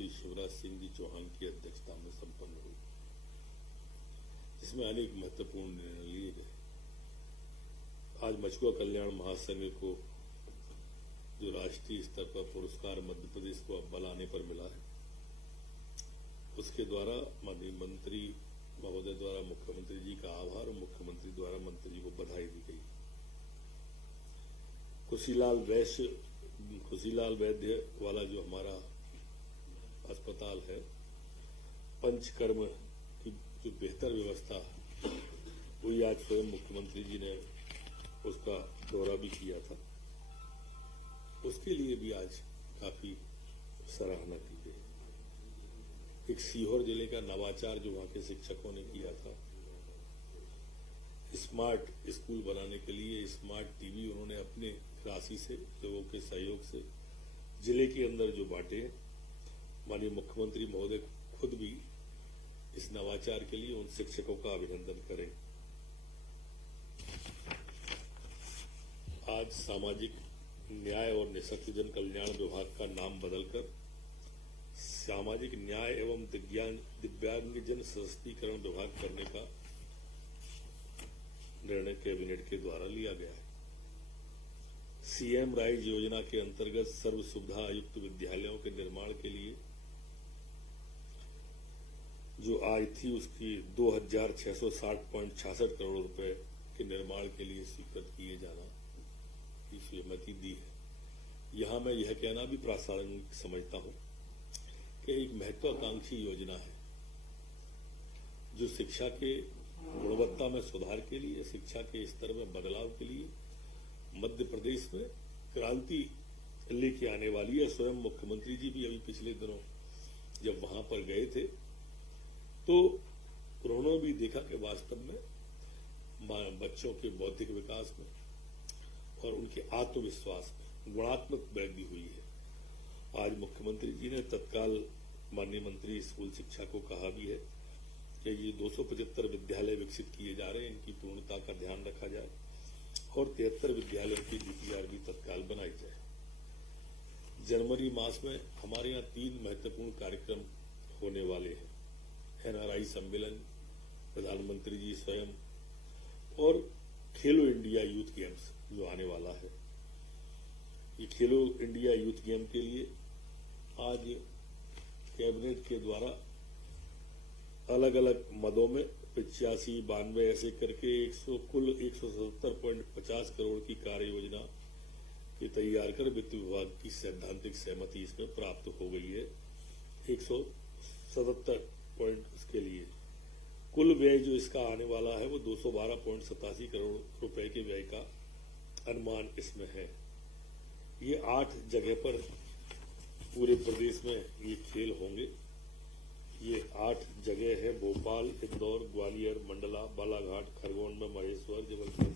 श्री शिवराज सिंह जी चौहान की अध्यक्षता में संपन्न हुई, जिसमें अनेक महत्वपूर्ण निर्णय लिए गए। आज मछुआ कल्याण महासंघ को जो राष्ट्रीय स्तर पर पुरस्कार मध्य प्रदेश को अव्वल आने पर मिला है, उसके द्वारा माननीय मंत्री महोदय द्वारा मुख्यमंत्री जी का आभार और मुख्यमंत्री द्वारा मंत्री जी को बधाई दी गई। खुशीलाल वैद्य वाला जो हमारा अस्पताल है, पंचकर्म की जो बेहतर व्यवस्था हुई, आज स्वयं मुख्यमंत्री जी ने उसका दौरा भी किया था, उसके लिए भी आज काफी सराहना की गई। एक सीहोर जिले का नवाचार जो वहां के शिक्षकों ने किया था, स्मार्ट स्कूल बनाने के लिए स्मार्ट टीवी उन्होंने अपने राशि से, लोगों के सहयोग से जिले के अंदर जो बांटे, माननीय मुख्यमंत्री महोदय खुद भी इस नवाचार के लिए उन शिक्षकों का अभिनंदन करें। आज सामाजिक न्याय और निःशक्तजन कल्याण विभाग का नाम बदलकर सामाजिक न्याय एवं दिव्यांगजन सशक्तिकरण विभाग करने का निर्णय कैबिनेट के द्वारा लिया गया है। सीएम राइज योजना के अंतर्गत सर्व सुविधा युक्त विद्यालयों के निर्माण के लिए जो आय थी, उसकी 2660.66 करोड़ रुपए के निर्माण के लिए स्वीकृत किए जाना की सहमति दी है। यहां मैं यह कहना भी प्रासंगिक समझता हूं कि एक महत्वाकांक्षी योजना है जो शिक्षा के गुणवत्ता में सुधार के लिए, शिक्षा के स्तर में बदलाव के लिए मध्य प्रदेश में क्रांति लेके आने वाली है। स्वयं मुख्यमंत्री जी भी अभी पिछले दिनों जब वहां पर गए थे तो उन्होंने भी देखा कि वास्तव में बच्चों के बौद्धिक विकास में और उनके आत्मविश्वास में गुणात्मक वृद्धि हुई है। आज मुख्यमंत्री जी ने तत्काल माननीय मंत्री स्कूल शिक्षा को कहा भी है कि ये 275 विद्यालय विकसित किए जा रहे हैं, इनकी पूर्णता का ध्यान रखा जाए और 73 विद्यालयों की डीपीआर भी तत्काल बनाई जाए। जनवरी मास में हमारे यहाँ 3 महत्वपूर्ण कार्यक्रम होने वाले हैं। एनआरआई सम्मेलन, प्रधानमंत्री जी स्वयं और खेलो इंडिया यूथ गेम्स जो आने वाला है। ये खेलो इंडिया यूथ गेम के लिए आज कैबिनेट के द्वारा अलग अलग मदों में 85, 92 ऐसे करके कुल 177.50 करोड़ की कार्य योजना ये तैयार कर वित्त विभाग की सैद्धांतिक सहमति इसमें प्राप्त हो गई है। 177 पॉइंट इसके लिए कुल व्यय जो इसका आने वाला है वो 212.87 करोड़ रुपए के व्यय का अनुमान इसमें है। ये 8 जगह पर पूरे प्रदेश में ये खेल होंगे। ये 8 जगह है, भोपाल, इंदौर, ग्वालियर, मंडला, बालाघाट, खरगोन में महेश्वर, जबलपुर,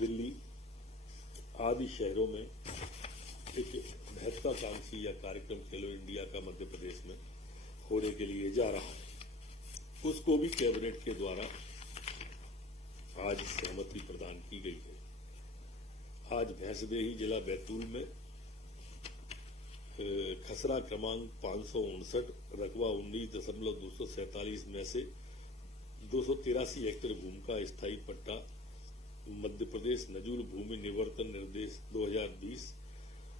दिल्ली आदि शहरों में एक महत्वाकांक्षी या कार्यक्रम खेलो इंडिया का मध्य प्रदेश में होने के लिए जा रहा है। उसको भी कैबिनेट के द्वारा आज सहमति प्रदान की गई है। आज भैंसदेही जिला बैतूल में खसरा क्रमांक 559 रकबा 19.247 में से 283 हेक्टेयर भूमि का स्थायी पट्टा मध्य प्रदेश नजूल भूमि निवर्तन निर्देश 2020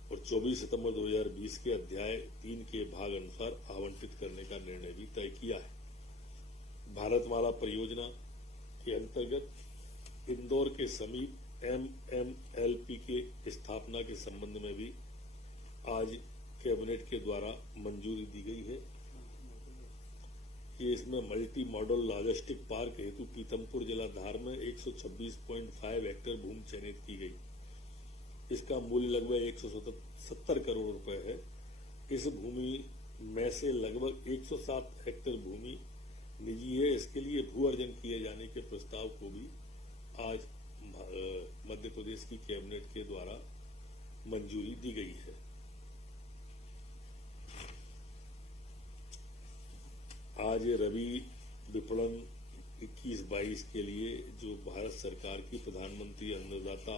और 24 सितंबर 2020 के अध्याय 3 के भाग अनुसार आवंटित करने का निर्णय भी तय किया है। भारतमाला परियोजना के अंतर्गत इंदौर के समीप MMLP के स्थापना के संबंध में भी आज कैबिनेट के द्वारा मंजूरी दी गई है। ये इसमें मल्टी मॉडल लॉजिस्टिक पार्क हेतु पीतमपुर जिला धार में 126.5 हेक्टेयर भूमि चयनित की गई। इसका मूल्य लगभग 170 करोड़ रुपए है। इस भूमि में से लगभग 107 हेक्टेयर भूमि निजी है। इसके लिए भू अर्जन किए जाने के प्रस्ताव को भी आज मध्य प्रदेश की कैबिनेट के द्वारा मंजूरी दी गई है। आज रबी विपणन 21-22 के लिए जो भारत सरकार की प्रधानमंत्री अन्नदाता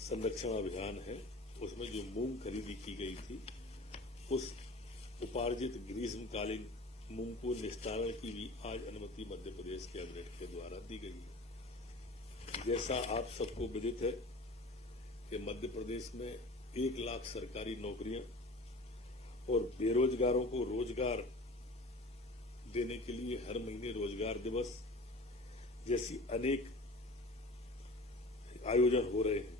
संरक्षण अभियान है, उसमें जो मूंग खरीदी की गई थी, उस उपार्जित ग्रीष्मकालीन मूंग को निस्तारण की भी आज अनुमति मध्य प्रदेश कैबिनेट के द्वारा दी गई है। जैसा आप सबको विदित है कि मध्य प्रदेश में 1 लाख सरकारी नौकरियां और बेरोजगारों को रोजगार देने के लिए हर महीने रोजगार दिवस जैसी अनेक आयोजन हो रहे हैं।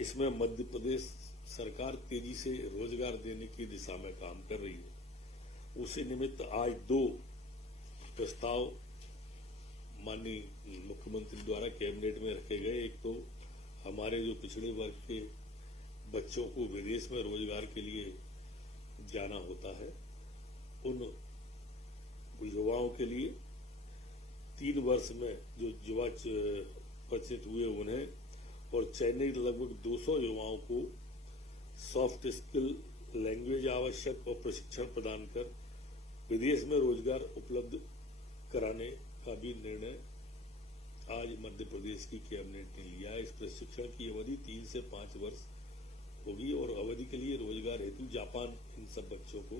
इसमें मध्य प्रदेश सरकार तेजी से रोजगार देने की दिशा में काम कर रही है। उसी निमित्त आज 2 प्रस्ताव माननीय मुख्यमंत्री द्वारा कैबिनेट में रखे गए। एक तो हमारे जो पिछड़े वर्ग के बच्चों को विदेश में रोजगार के लिए जाना होता है, उन युवाओं के लिए 3 वर्ष में जो युवा परिचित हुए उन्हें और चयनित लगभग 200 युवाओं को सॉफ्ट स्किल लैंग्वेज आवश्यक और प्रशिक्षण प्रदान कर विदेश में रोजगार उपलब्ध कराने का भी निर्णय आज मध्य प्रदेश की कैबिनेट ने लिया। इस प्रशिक्षण की अवधि 3 से 5 वर्ष होगी और अवधि के लिए रोजगार हेतु जापान इन सब बच्चों को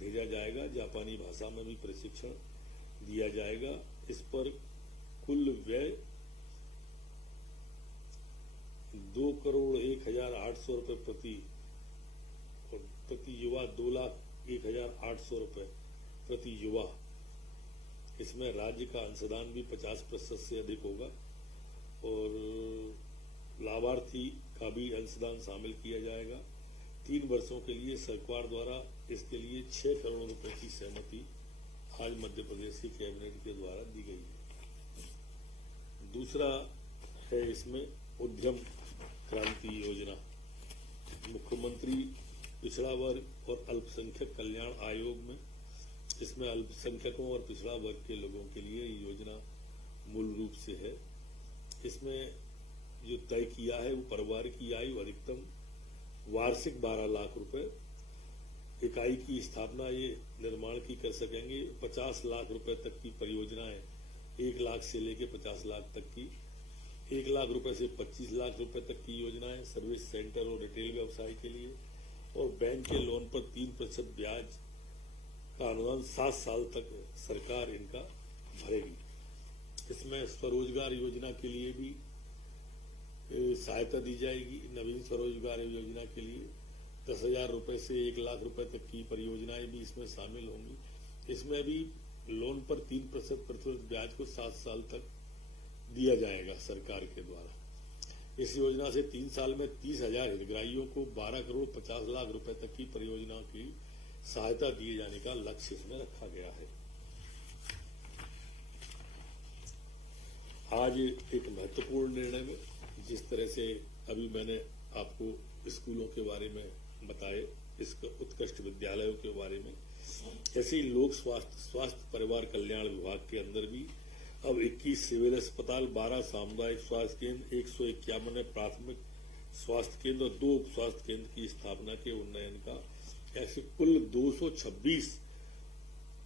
भेजा जाएगा। जापानी भाषा में भी प्रशिक्षण दिया जाएगा। इस पर कुल व्यय 2,01,800 रुपये प्रति युवा, 2,01,800 रुपये प्रति युवा। इसमें राज्य का अंशदान भी 50% से अधिक होगा और लाभार्थी का भी अंशदान शामिल किया जाएगा। 3 वर्षों के लिए सरकार द्वारा इसके लिए 6 करोड़ रुपए की सहमति आज मध्य प्रदेश की कैबिनेट के द्वारा दी गई है। दूसरा है इसमें उद्यम क्रांति योजना। मुख्यमंत्री पिछड़ा वर्ग और अल्पसंख्यक कल्याण आयोग में इसमें अल्पसंख्यकों और पिछड़ा वर्ग के लोगों के लिए ये योजना मूल रूप से है। इसमें जो तय किया है वो परिवार की आयु अधिकतम वार्षिक 12 लाख रुपए, इकाई की स्थापना ये निर्माण की कर सकेंगे। 50 लाख रुपए तक की परियोजनाएं 1 लाख से लेकर 50 लाख तक की, 1 लाख रुपए से 25 लाख रुपए तक की योजनाएं सर्विस सेंटर और रिटेल व्यवसाय के लिए, और बैंक के लोन पर 3% ब्याज का अनुदान 7 साल तक सरकार इनका भरेगी। इसमें स्वरोजगार योजना के लिए भी सहायता दी जाएगी। नवीन स्वरोजगार योजना के लिए 10,000 रुपए से 1 लाख रुपए तक की परियोजनाएं भी इसमें शामिल होंगी। इसमें भी लोन पर 3% प्रतिशत ब्याज को 7 साल तक दिया जाएगा सरकार के द्वारा। इस योजना से 3 साल में 30,000 हितग्राहियों को 12 करोड़ 50 लाख रुपए तक की परियोजना की सहायता दिए जाने का लक्ष्य इसमें रखा गया है। आज एक महत्वपूर्ण निर्णय में, जिस तरह से अभी मैंने आपको स्कूलों के बारे में बताए, इस उत्कृष्ट विद्यालयों के बारे में, ऐसे ही लोक स्वास्थ्य परिवार कल्याण विभाग के अंदर भी अब 21 सिविल अस्पताल, 12 सामुदायिक स्वास्थ्य केंद्र, 151 प्राथमिक स्वास्थ्य केंद्र और 2 उप स्वास्थ्य केंद्र की स्थापना के उन्नयन का, ऐसे कुल 226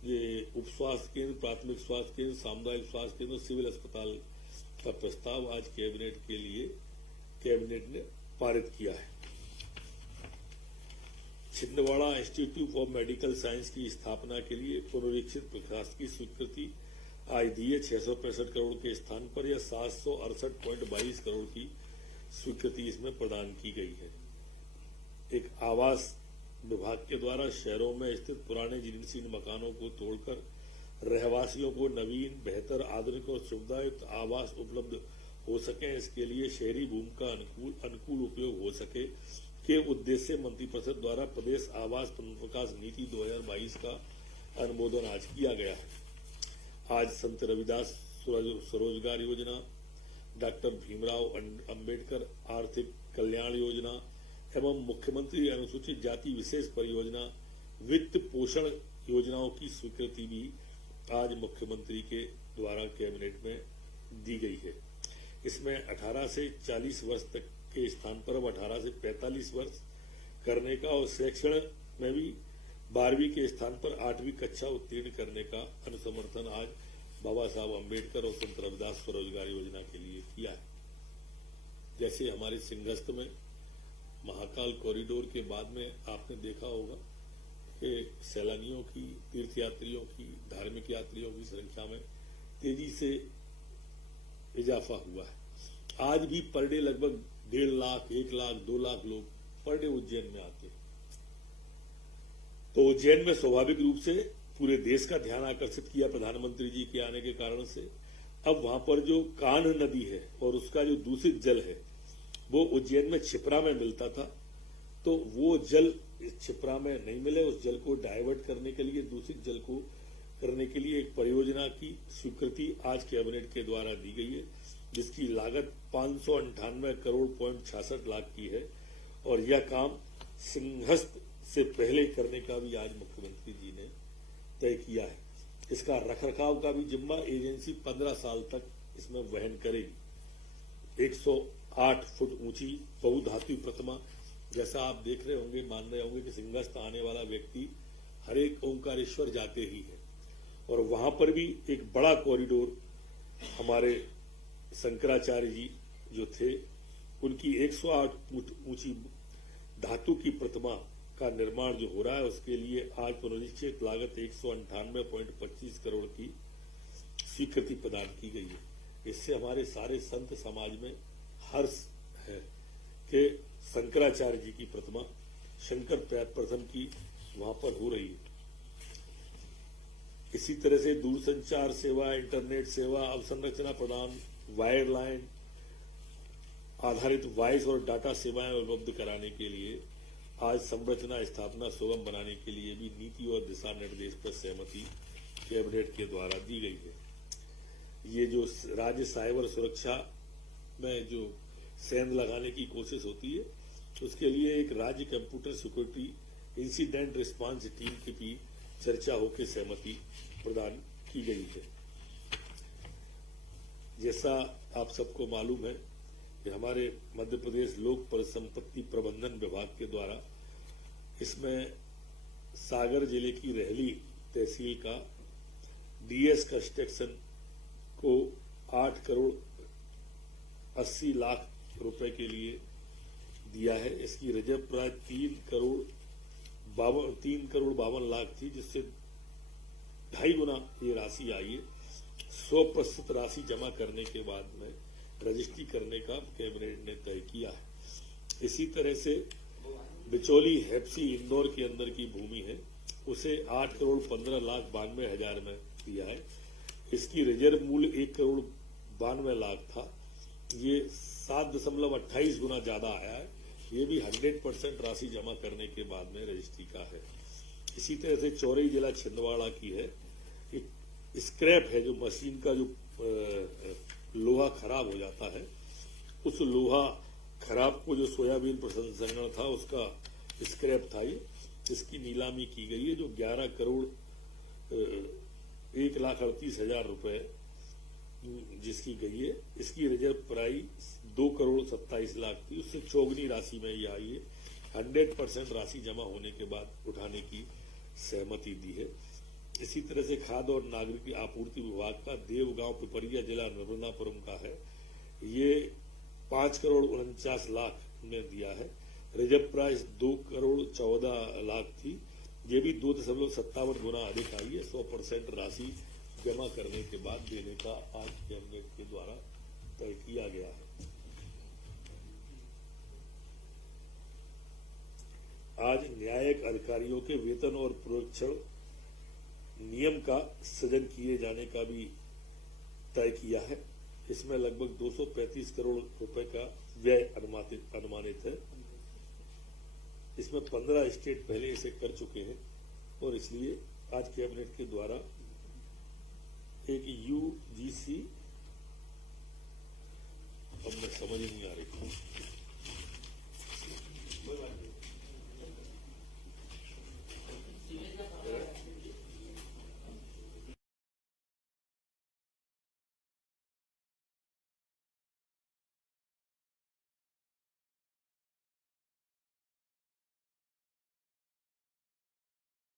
ये उप स्वास्थ्य केंद्र, प्राथमिक स्वास्थ्य केंद्र, सामुदायिक स्वास्थ्य केंद्र, सिविल अस्पताल का प्रस्ताव आज कैबिनेट ने पारित किया है। Chhindwara institute for medical science की स्थापना के लिए पुनरीक्षित प्रशासकीय स्वीकृति आज दी है। 665 करोड़ के स्थान पर यह 768.22 करोड़ की स्वीकृति इसमें प्रदान की गई है। एक आवास विभाग के द्वारा शहरों में स्थित पुराने जीर्णशीर्ण मकानों को तोड़कर रहवासियों को नवीन, बेहतर, आधुनिक और सुविधायुक्त आवास उपलब्ध हो सके, इसके लिए शहरी भूमि का अनुकूल उपयोग हो सके के उद्देश्य से मंत्रिपरिषद द्वारा प्रदेश आवास पुनर्विकास नीति 2022 का अनुमोदन आज किया गया है। आज संत रविदास स्वरोजगार योजना, डॉक्टर भीमराव अंबेडकर आर्थिक कल्याण योजना एवं मुख्यमंत्री अनुसूचित जाति विशेष परियोजना वित्त पोषण योजनाओं की स्वीकृति भी आज मुख्यमंत्री के द्वारा कैबिनेट में दी गई है। इसमें 18 से 40 वर्ष तक के स्थान पर अब 18 से 45 वर्ष करने का और शैक्षणिक में भी 12वीं के स्थान पर 8वीं कक्षा उत्तीर्ण करने का अनुसमर्थन आज बाबा साहब अम्बेडकर और संत रविदास स्वरोजगार योजना के लिए किया है। जैसे हमारे सिंहस्थ में महाकाल कॉरिडोर के बाद में आपने देखा होगा कि सैलानियों की, तीर्थ यात्रियों की, धार्मिक यात्रियों की संख्या में तेजी से इजाफा हुआ है। आज भी पर डे लगभग 1.5 लाख, 1 लाख, 2 लाख लोग पर डे उज्जैन में आते हैं। तो उज्जैन में स्वाभाविक रूप से पूरे देश का ध्यान आकर्षित किया प्रधानमंत्री जी के आने के कारण से। अब वहां पर जो कान्ह नदी है और उसका जो दूषित जल है वो उज्जैन में क्षिप्रा में मिलता था, तो वो जल क्षिप्रा में नहीं मिले। उस जल को डाइवर्ट करने के लिए, दूषित जल को करने के लिए एक परियोजना की स्वीकृति आज कैबिनेट के द्वारा दी गई है, जिसकी लागत 598 करोड़ 66 लाख की है। और यह काम सिंहस्थ से पहले करने का भी आज मुख्यमंत्री जी ने तय किया है। इसका रखरखाव का भी जिम्मा एजेंसी 15 साल तक इसमें वहन करेगी। 108 फुट ऊंची बहुधातु प्रतिमा, जैसा आप देख रहे होंगे, मान रहे होंगे कि सिंहस्थ आने वाला व्यक्ति हर एक ओंकारेश्वर जाते ही है। और वहां पर भी एक बड़ा कॉरिडोर हमारे शंकराचार्य जी जो थे, उनकी 108 फुट ऊंची धातु की प्रतिमा का निर्माण जो हो रहा है, उसके लिए आज पुनरीक्षित लागत 198.25 करोड़ की स्वीकृति प्रदान की गई है। इससे हमारे सारे संत समाज में हर्ष है कि शंकराचार्य जी की प्रतिमा, शंकर प्रथम की वहां पर हो रही है। इसी तरह से दूरसंचार सेवा, इंटरनेट सेवा, अवसंरचना प्रदान, वायर लाइन आधारित वॉइस और डाटा सेवाएं उपलब्ध कराने के लिए आज संरचना स्थापना सुगम बनाने के लिए भी नीति और दिशा निर्देश पर सहमति कैबिनेट के द्वारा दी गई है। ये जो राज्य साइबर सुरक्षा में जो सेंध लगाने की कोशिश होती है, उसके लिए एक राज्य computer security incident response team की भी चर्चा होकर सहमति प्रदान की गई है। जैसा आप सबको मालूम है कि हमारे मध्य प्रदेश लोक परिसंपत्ति प्रबंधन विभाग के द्वारा इसमें सागर जिले की रहली तहसील का डीएस कंस्ट्रक्शन को 8 करोड़ 80 लाख रुपए के लिए दिया है। इसकी रिजर्व प्राय 3 करोड़ 52 लाख थी, जिससे 2.5 गुना ये राशि आई है। 100% राशि जमा करने के बाद में रजिस्ट्री करने का कैबिनेट ने तय किया है। इसी तरह से बिचौली हेप्सी इंदौर के अंदर की भूमि है, उसे 8 करोड़ 15 लाख 92 हजार में दिया है। इसकी रिजर्व मूल्य 1 करोड़ 92 लाख था, ये 7.28 गुना ज्यादा आया है। ये भी 100% राशि जमा करने के बाद में रजिस्ट्री का है। इसी तरह से चौरई जिला छिंदवाड़ा की है, एक स्क्रैप है, जो मशीन का जो लोहा खराब हो जाता है, उस लोहा खराब को जो सोयाबीन प्रसंस्करण था उसका स्क्रैप था ये, इसकी नीलामी की गई है, जो 11 करोड़ 1,38,000 रुपए जिसकी गई है। इसकी रिजर्व प्राइस 2 करोड़ 27 लाख थी, उससे चौगुनी राशि में ये आई है। 100% राशि जमा होने के बाद उठाने की सहमति दी है। इसी तरह से खाद्य और नागरिक आपूर्ति विभाग का देवगांव पिपरिया जिला नर्मदापुरम का है, ये 5 करोड़ 49 लाख में दिया है। रिजर्व प्राइस 2 करोड़ 14 लाख थी, ये भी 2.57 गुना अधिक आई है। 100% राशि जमा करने के बाद देने का आज कैबिनेट के द्वारा तय किया गया है। आज न्यायिक अधिकारियों के वेतन और प्रोक्षण नियम का सृजन किए जाने का भी तय किया है। इसमें लगभग 235 करोड़ रुपए का व्यय अनुमानित है। इसमें 15 स्टेट पहले इसे कर चुके हैं और इसलिए आज कैबिनेट के द्वारा एक यूजीसी, अब मैं समझ ही नहीं आ रही